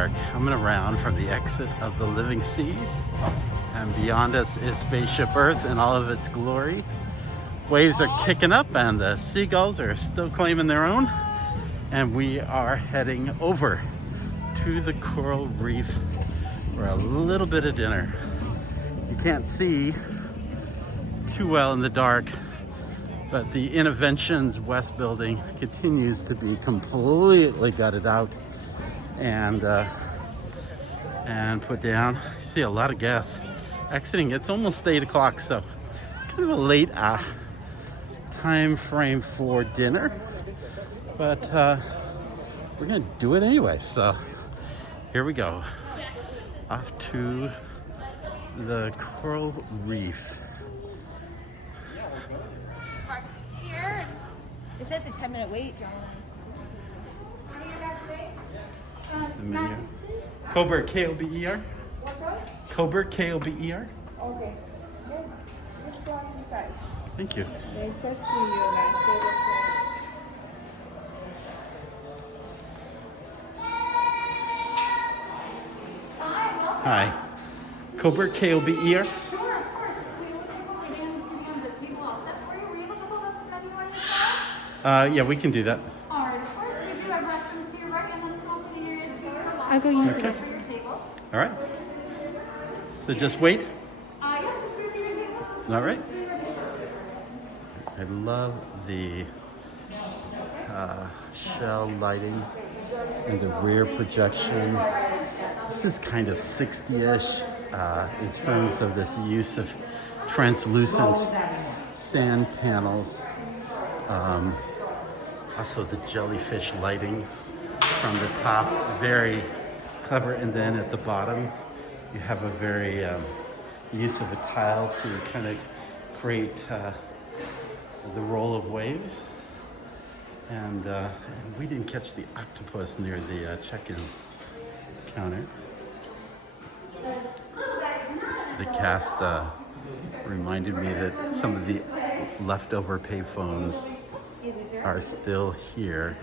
are coming around from the exit of the Living Seas, and beyond us is Spaceship Earth in all of its glory. Waves are kicking up and the seagulls are still claiming their own, and we are heading over to the Coral Reef for a little bit of dinner. You can't see too well in the dark, but the Innovations West building continues to be completely gutted out and put down. You see a lot of guests exiting. It's almost 8 o'clock, so it's kind of a late time frame for dinner, but we're gonna do it anyway. So here we go, off to the Coral Reef. Here. It says a 10-minute wait. Here's the menu. Kober, K-O-B-E-R. What's that? Kober, K-O-B-E-R. Okay. Let's go on inside. Thank you. They just see you like Hi. Kober, K-O-B-E-R. Sure, of course. We looks like what we didn't have the table all set for you. Were you able to pull up the menu on your side? Yeah, we can do that. All right, of course. We do have restrooms to your right and then a small sitting area to your left. I'll go use it for your table. All right. So just wait. Yeah, just wait for your table. All right. I love the shell lighting and the rear projection. This is kind of 60-ish in terms of this use of translucent sand panels. Also the jellyfish lighting from the top, very clever. And then at the bottom, you have a very use of a tile to kind of create the roll of waves. And we didn't catch the octopus near the check-in counter. The cast reminded me that some of the leftover payphones are still here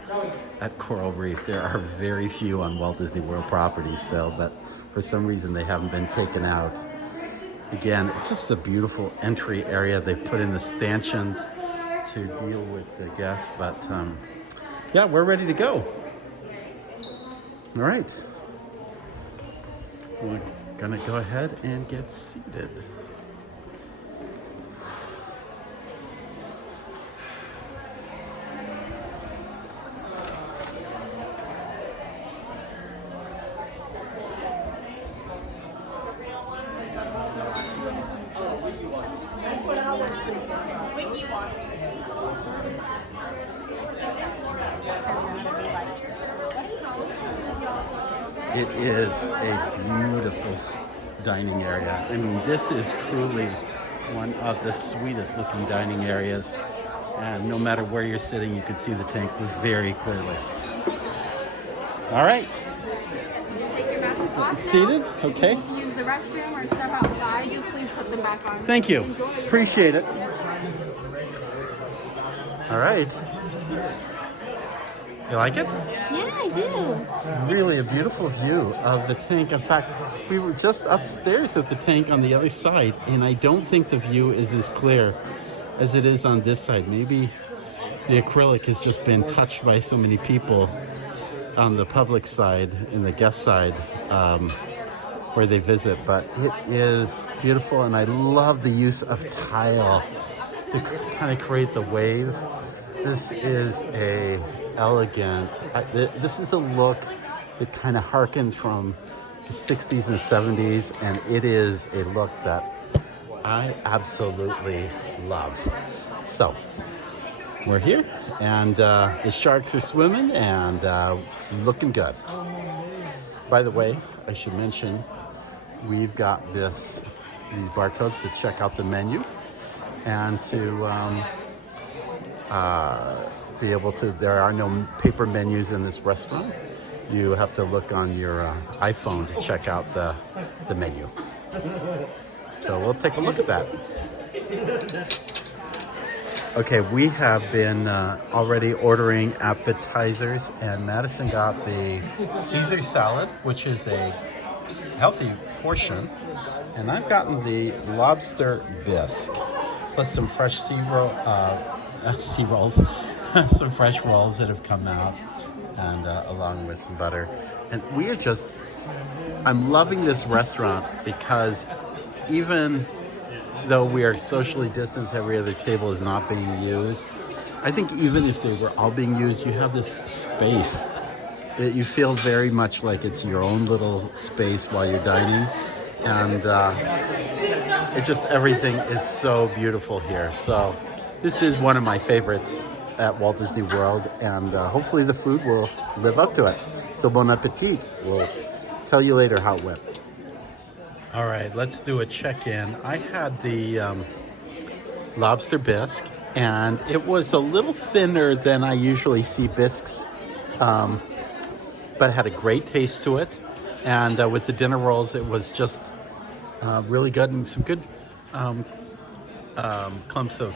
at Coral Reef. There are very few on Walt Disney World property still, but for some reason they haven't been taken out. Again, it's just a beautiful entry area. They put in the stanchions to deal with the guests, but yeah, we're ready to go. All right. We're gonna go ahead and get seated. It is a beautiful dining area. I mean, this is truly one of the sweetest looking dining areas. And no matter where you're sitting, you can see the tank very clearly. All right. Take your masks off. Seated? Okay. To use the restroom or step outside, just please put them back on. Thank you. Appreciate it. All right. You like it? Yeah, I do. It's really a beautiful view of the tank. In fact, we were just upstairs at the tank on the other side, and I don't think the view is as clear as it is on this side. Maybe the acrylic has just been touched by so many people on the public side and the guest side where they visit, but it is beautiful, and I love the use of tile to kind of create the wave. This is a elegant, this is a look that kind of harkens from the 60s and 70s, and it is a look that I absolutely love. So we're here, and the sharks are swimming, and it's looking good. By the way, I should mention we've got these barcodes to check out the menu and to be able to, there are no paper menus in this restaurant. You have to look on your iPhone to check out the menu. So we'll take a look at that. Okay, we have been already ordering appetizers, and Madison got the Caesar salad, which is a healthy portion, and I've gotten the lobster bisque, plus some fresh sea rolls, some fresh rolls that have come out, and along with some butter. And I'm loving this restaurant because even though we are socially distanced, every other table is not being used. I think even if they were all being used, you have this space that you feel very much like it's your own little space while you're dining. And everything is so beautiful here. So this is one of my favorites at Walt Disney World, and hopefully the food will live up to it. So bon appetit. We'll tell you later how it went. All right, let's do a check-in. I had the lobster bisque, and it was a little thinner than I usually see bisques, but had a great taste to it. And with the dinner rolls, it was just really good, and some good clumps of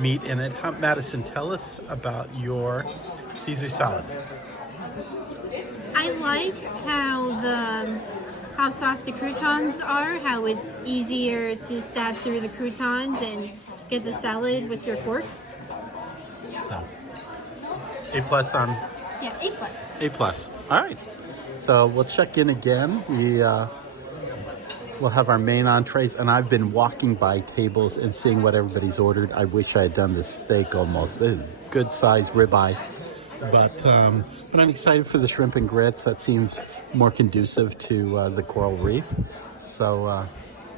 meat in it. Madison, tell us about your Caesar salad. I like how soft the croutons are, how it's easier to stab through the croutons and get the salad with your fork. So, A+ on? Yeah, A+. A+. All right. So we'll check in again. We'll have our main entrees, and I've been walking by tables and seeing what everybody's ordered. I wish I had done this steak almost. This is good sized ribeye. But I'm excited for the shrimp and grits. That seems more conducive to the Coral Reef. So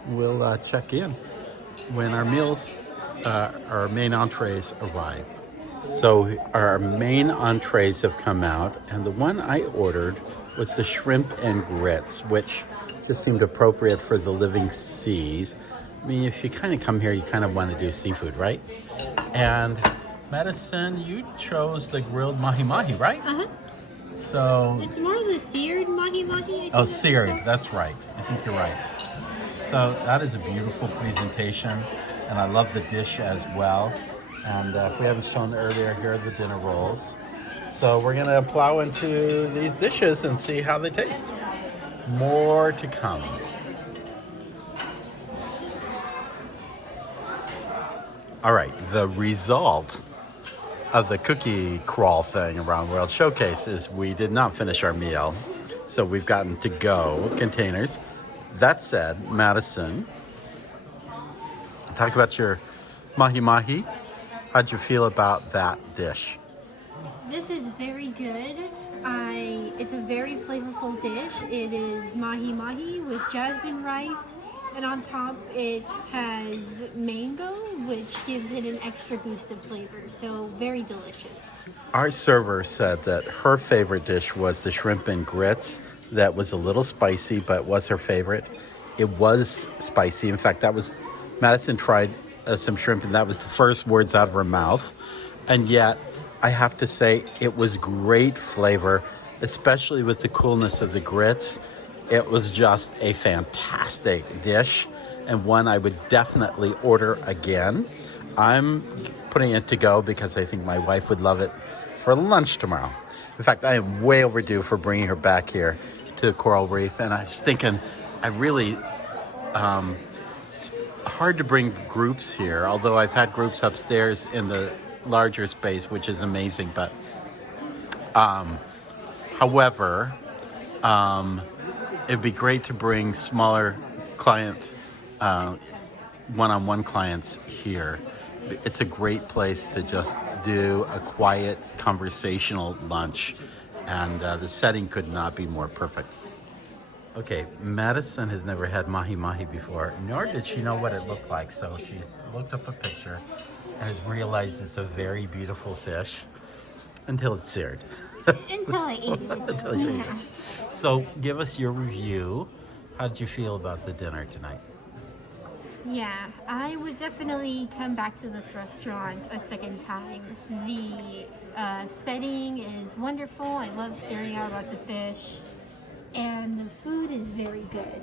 we'll check in when our main entrees arrive. So our main entrees have come out, and the one I ordered was the shrimp and grits, which just seemed appropriate for the living seas. I mean, if you kind of come here, you kind of want to do seafood, right? And Madison, you chose the grilled mahi-mahi, right? Uh-huh. So it's more of the seared mahi-mahi. Oh, seared. That's right. I think you're right. So that is a beautiful presentation, and I love the dish as well. And if we haven't shown earlier, here are the dinner rolls. So we're going to plow into these dishes and see how they taste. More to come. All right, the result of the cookie crawl thing around World Showcase is we did not finish our meal. So we've gotten to-go containers. That said, Madison, talk about your mahi-mahi. How'd you feel about that dish? This is very good. It's a very flavorful dish. It is mahi-mahi with jasmine rice, and on top it has mango, which gives it an extra boost of flavor. So very delicious. Our server said that her favorite dish was the shrimp and grits. That was a little spicy, but was her favorite. It was spicy. In fact, Madison tried some shrimp, and that was the first words out of her mouth. And yet, I have to say, it was great flavor, especially with the coolness of the grits. It was just a fantastic dish, and one I would definitely order again. I'm putting it to go because I think my wife would love it for lunch tomorrow. In fact, I am way overdue for bringing her back here to the Coral Reef, and I was thinking, it's hard to bring groups here, although I've had groups upstairs in the larger space, which is amazing. But however, it'd be great to bring smaller client, one-on-one clients here. It's a great place to just do a quiet conversational lunch, and the setting could not be more perfect. Okay, Madison has never had mahi-mahi before, nor did she know what it looked like, so she's looked up a picture and has realized it's a very beautiful fish until it's seared. Until I ate it. Until you ate it. So give us your review. How did you feel about the dinner tonight? Yeah, I would definitely come back to this restaurant a second time. The setting is wonderful. I love staring out at the fish. And the food is very good.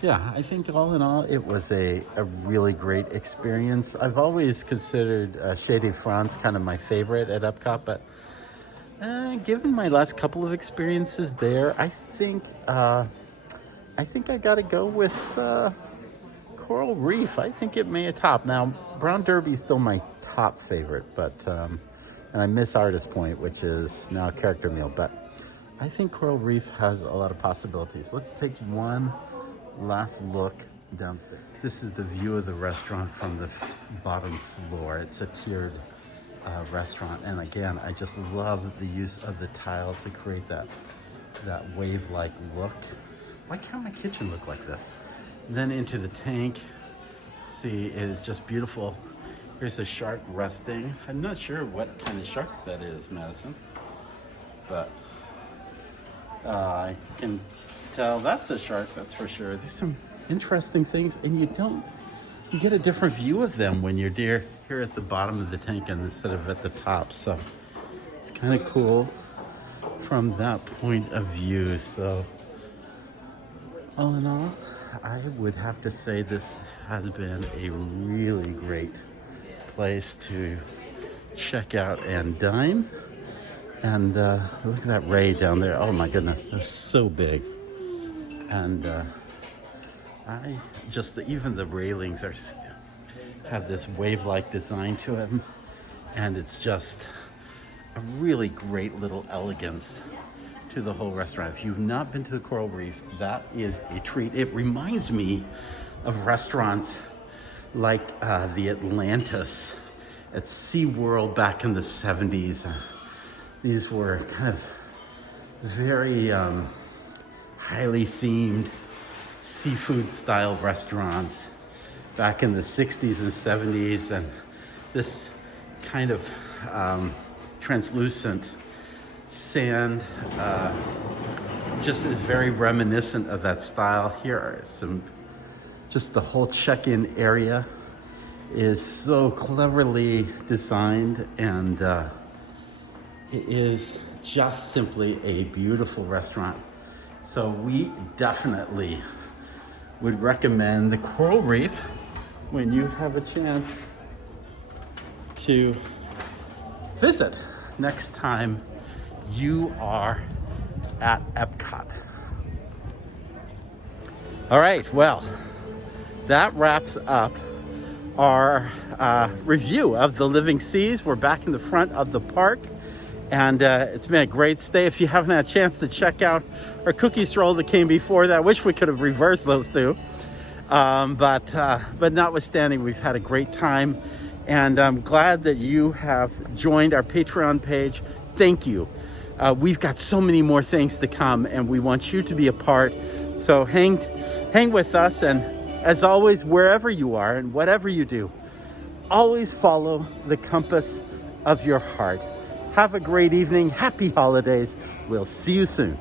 yeah, I think all in all, it was a really great experience. I've always considered Chez de France kind of my favorite at Epcot, but given my last couple of experiences there, I think I got to go with Coral Reef. I think it may have topped. Now, Brown Derby is still my top favorite, but and I miss Artist Point, which is now a character meal, but I think Coral Reef has a lot of possibilities. Let's take one last look downstairs. This is the view of the restaurant from the bottom floor. It's a tiered restaurant, and again, I just love the use of the tile to create that wave-like look. Why can't my kitchen look like this? And then into the tank, see, it is just beautiful. Here's the shark resting. I'm not sure what kind of shark that is, Madison, but I can tell that's a shark, that's for sure. There's some interesting things, and you get a different view of them when you're here at the bottom of the tank instead of at the top. So it's kind of cool from that point of view. So all in all, I would have to say this has been a really great place to check out and dine. And look at that ray down there. Oh my goodness, that's so big. And even the railings have this wave-like design to them, and it's just a really great little elegance to the whole restaurant. If you've not been to the Coral Reef, that is a treat. It reminds me of restaurants like the Atlantis at SeaWorld back in the 70s. These were kind of very highly themed seafood style restaurants back in the 60s and 70s, and this kind of translucent sand just is very reminiscent of that style. Here are just the whole check-in area is so cleverly designed, and it is just simply a beautiful restaurant. So we definitely would recommend the Coral Reef when you have a chance to visit next time you are at Epcot. All right, well, that wraps up our review of the Living Seas. We're back in the front of the park, and it's been a great stay. If you haven't had a chance to check out our cookie stroll that came before that, I wish we could have reversed those two. But notwithstanding, we've had a great time, and I'm glad that you have joined our Patreon page. Thank you. We've got so many more things to come, and we want you to be a part. So hang with us, and as always, wherever you are and whatever you do, always follow the compass of your heart. Have a great evening. Happy holidays. We'll see you soon.